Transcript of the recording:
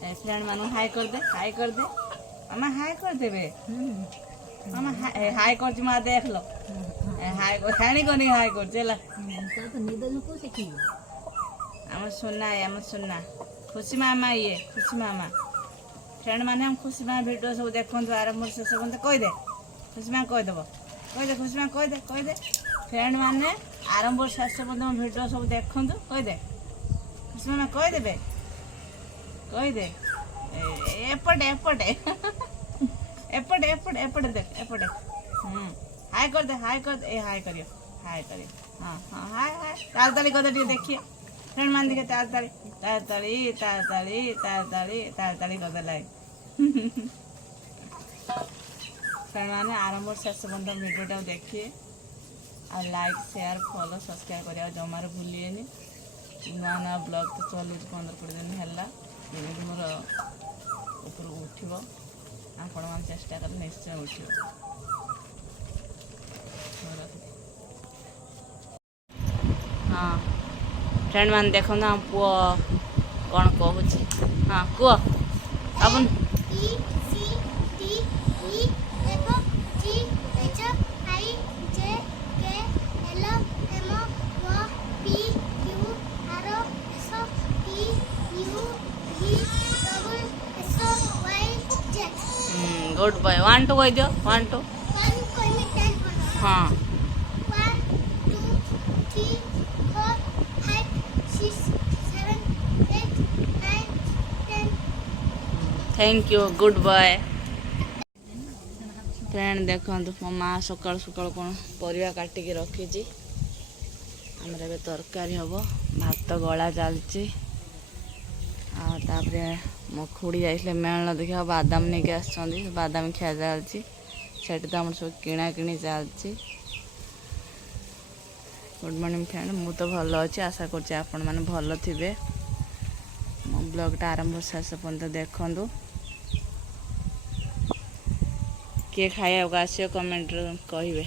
Friend मानू हाय कर दे मामा हाय कर देबे मामा हाय कर मा देख लो हाय को खानी को नहीं हाय कर चला हम सुनना खुशी मामा ये खुशी मामा फ्रेंड माने हम खुशी मामा वीडियो सब देखो आरंभ से सब कह दे खुशी माँ कहीदेव खुशी माँ कह दे फ्रेंड माने आरंभ शेष पर्यटन वीडियो सब देखु कह दे खुशी मामा कहीदेवे कहीदे एपटे एपटे एपटे एपटे एपटे देख एपटे हाय कर दे हाय करियो हाँ हाँ हाय हाय ताली कर दे देखिए फ्रेंड मान देखे ताली कर दे लाइक फ्रेंड माने आरंभ शेष पर्यटन वीडियो देखिए और लाइक शेयर फॉलो सब्सक्राइब करिया जमार भूलिएनि नुआ नुआ ब्लॉग तो चलू 15-20 दिन है जमी मोर ऊपर उठब आपण मान चेष्टा कर निश्चय उठब हाँ फ्रेंड मान देख हम पुओ कौन कहूँ हाँ कह अपन गुड बॉय 1 2 कह दियो 1 2 हाँ 1 2 3 4 5 6 7 8 9 10 thank you good boy friend देखो मो माँ सकाल सकाल कौन परिया काटिकी रखी आमर ए तरकारी हम भात गला चलची आपर मो खुड़ी जाइए मेलन देखा बादाम नहीं के बादाम खिया चलती तो आम सब किणा कि चलती गुड मॉर्निंग फ्रेंड मु तो भल अच्छी आशा कर भल थे मो ब्लॉगटा आरंभ शेष पर्यंत देखूँ किए खाया आसियो कमेंट कहे।